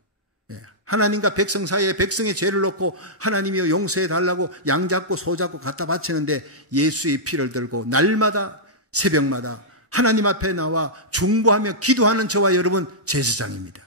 하나님과 백성 사이에 백성의 죄를 놓고 하나님이여 용서해 달라고 양 잡고 소 잡고 갖다 바치는데 예수의 피를 들고 날마다 새벽마다 하나님 앞에 나와 중보하며 기도하는 저와 여러분 제사장입니다.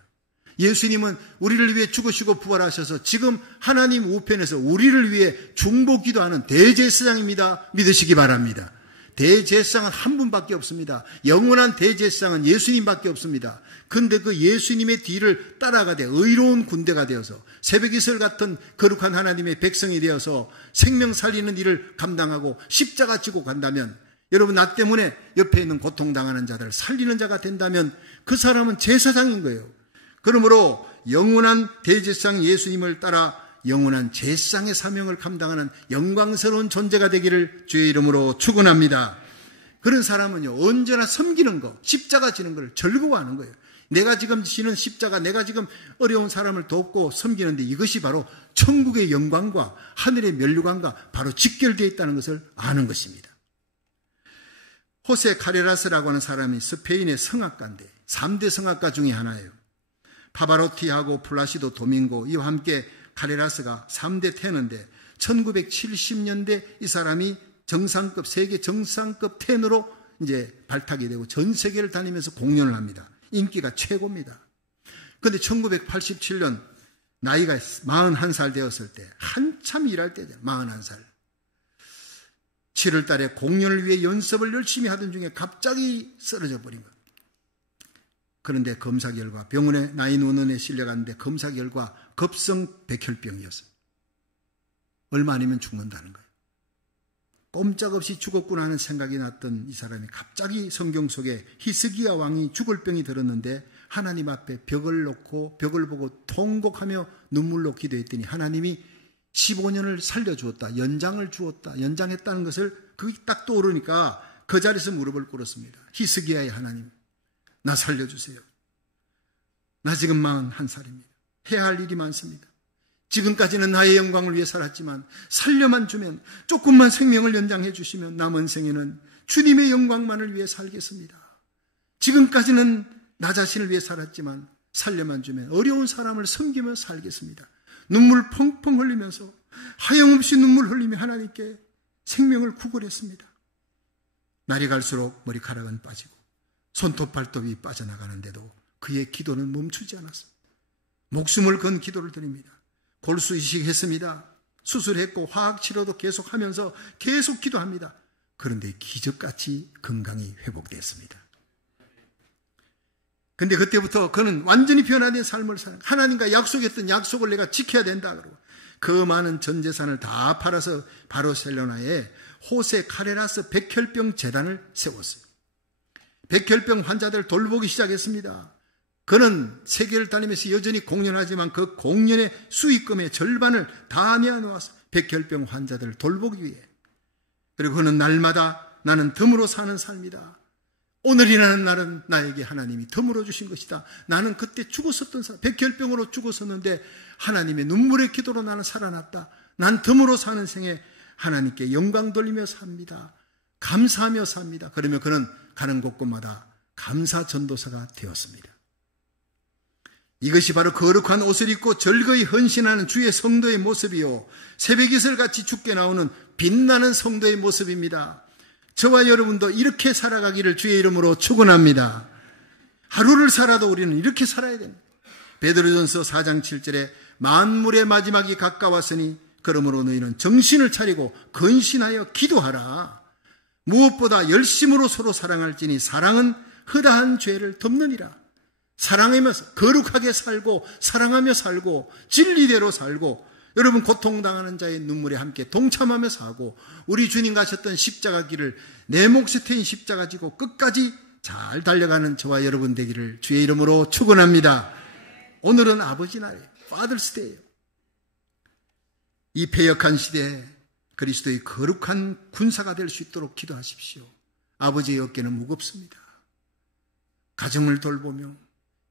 예수님은 우리를 위해 죽으시고 부활하셔서 지금 하나님 우편에서 우리를 위해 중보 기도하는 대제사장입니다. 믿으시기 바랍니다. 대제사장은 한 분밖에 없습니다. 영원한 대제사장은 예수님밖에 없습니다. 그런데 그 예수님의 뒤를 따라가되 의로운 군대가 되어서 새벽이슬 같은 거룩한 하나님의 백성이 되어서 생명 살리는 일을 감당하고 십자가 지고 간다면, 여러분 나 때문에 옆에 있는 고통당하는 자들을 살리는 자가 된다면 그 사람은 제사장인 거예요. 그러므로 영원한 대제사장 예수님을 따라 영원한 제사장의 사명을 감당하는 영광스러운 존재가 되기를 주의 이름으로 축원합니다. 그런 사람은요 언제나 섬기는 거, 십자가 지는 걸 즐거워하는 거예요. 내가 지금 지는 십자가, 내가 지금 어려운 사람을 돕고 섬기는데 이것이 바로 천국의 영광과 하늘의 면류관과 바로 직결되어 있다는 것을 아는 것입니다. 호세 카레라스라고 하는 사람이 스페인의 성악가인데 3대 성악가 중에 하나예요. 파바로티하고 플라시도 도밍고 이와 함께 카레라스가 3대 테너인데 1970년대 이 사람이 정상급, 세계 정상급 테너로 이제 발탁이 되고 전 세계를 다니면서 공연을 합니다. 인기가 최고입니다. 그런데 1987년 나이가 41살 되었을 때, 한참 일할 때죠. 41살. 7월 달에 공연을 위해 연습을 열심히 하던 중에 갑자기 쓰러져 버린 거예요. 그런데 검사 결과, 병원에 911에 실려갔는데 검사 결과 급성 백혈병이었어요. 얼마 아니면 죽는다는 거예요. 꼼짝없이 죽었구나 하는 생각이 났던 이 사람이 갑자기 성경 속에 히스기야 왕이 죽을 병이 들었는데 하나님 앞에 벽을 놓고 벽을 보고 통곡하며 눈물로 기도했더니 하나님이 15년을 살려주었다, 연장을 주었다, 연장했다는 것을 그게 딱 떠오르니까 그 자리에서 무릎을 꿇었습니다. 히스기야의 하나님, 나 살려주세요. 나 지금 41살입니다. 해야 할 일이 많습니다. 지금까지는 나의 영광을 위해 살았지만 살려만 주면, 조금만 생명을 연장해 주시면 남은 생에는 주님의 영광만을 위해 살겠습니다. 지금까지는 나 자신을 위해 살았지만 살려만 주면 어려운 사람을 섬기며 살겠습니다. 눈물 펑펑 흘리면서 하염없이 눈물 흘리며 하나님께 생명을 구걸했습니다. 날이 갈수록 머리카락은 빠지고 손톱 발톱이 빠져나가는데도 그의 기도는 멈추지 않았습니다. 목숨을 건 기도를 드립니다. 골수 이식했습니다. 수술했고 화학치료도 계속하면서 계속 기도합니다. 그런데 기적같이 건강이 회복됐습니다. 근데 그때부터 그는 완전히 변화된 삶을 살아 하나님과 약속했던 약속을 내가 지켜야 된다 그러고 그 많은 전 재산을 다 팔아서 바르셀로나에 호세 카레라스 백혈병 재단을 세웠어요. 백혈병 환자들을 돌보기 시작했습니다. 그는 세계를 다니면서 여전히 공연하지만 그 공연의 수익금의 절반을 다 내어놓아서 백혈병 환자들을 돌보기 위해, 그리고 그는 날마다 나는 덤으로 사는 삶이다. 오늘이라는 날은 나에게 하나님이 덤으로 주신 것이다. 나는 그때 죽었었던 사람, 백혈병으로 죽었었는데 하나님의 눈물의 기도로 나는 살아났다. 난 덤으로 사는 생에 하나님께 영광 돌리며 삽니다. 감사하며 삽니다. 그러면 그는 가는 곳곳마다 감사 전도사가 되었습니다. 이것이 바로 거룩한 옷을 입고 절거히 헌신하는 주의 성도의 모습이요, 새벽이슬같이 죽게 나오는 빛나는 성도의 모습입니다. 저와 여러분도 이렇게 살아가기를 주의 이름으로 축원합니다. 하루를 살아도 우리는 이렇게 살아야 됩니다. 베드로전서 4장 7절에 만물의 마지막이 가까웠으니 그러므로 너희는 정신을 차리고 근신하여 기도하라. 무엇보다 열심으로 서로 사랑할지니 사랑은 허다한 죄를 덮느니라. 사랑하면서 거룩하게 살고 사랑하며 살고 진리대로 살고, 여러분 고통당하는 자의 눈물에 함께 동참하며 사고, 우리 주님 가셨던 십자가 길을 내 몫이 트인 십자가 지고 끝까지 잘 달려가는 저와 여러분 되기를 주의 이름으로 축원합니다. 오늘은 아버지 날이에요. Father's Day예요. 이 패역한 시대에 그리스도의 거룩한 군사가 될 수 있도록 기도하십시오. 아버지의 어깨는 무겁습니다. 가정을 돌보며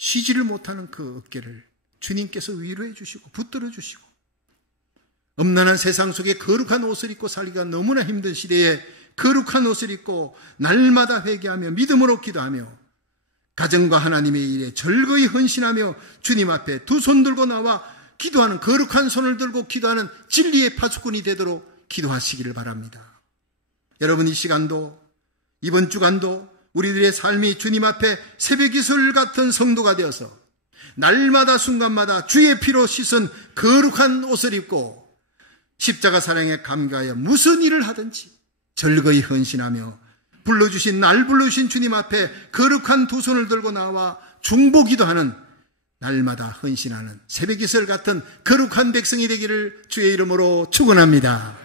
쉬지를 못하는 그 어깨를 주님께서 위로해 주시고 붙들어 주시고, 엄난한 세상 속에 거룩한 옷을 입고 살기가 너무나 힘든 시대에 거룩한 옷을 입고 날마다 회개하며 믿음으로 기도하며 가정과 하나님의 일에 절거히 헌신하며 주님 앞에 두 손 들고 나와 기도하는, 거룩한 손을 들고 기도하는 진리의 파수꾼이 되도록 기도하시기를 바랍니다. 여러분, 이 시간도 이번 주간도 우리들의 삶이 주님 앞에 새벽이슬 같은 성도가 되어서 날마다 순간마다 주의 피로 씻은 거룩한 옷을 입고 십자가 사랑에 감사하여 무슨 일을 하든지 절거히 헌신하며 날 불러주신 주님 앞에 거룩한 두 손을 들고 나와 중보기도하는, 날마다 헌신하는 새벽이슬 같은 거룩한 백성이 되기를 주의 이름으로 축원합니다.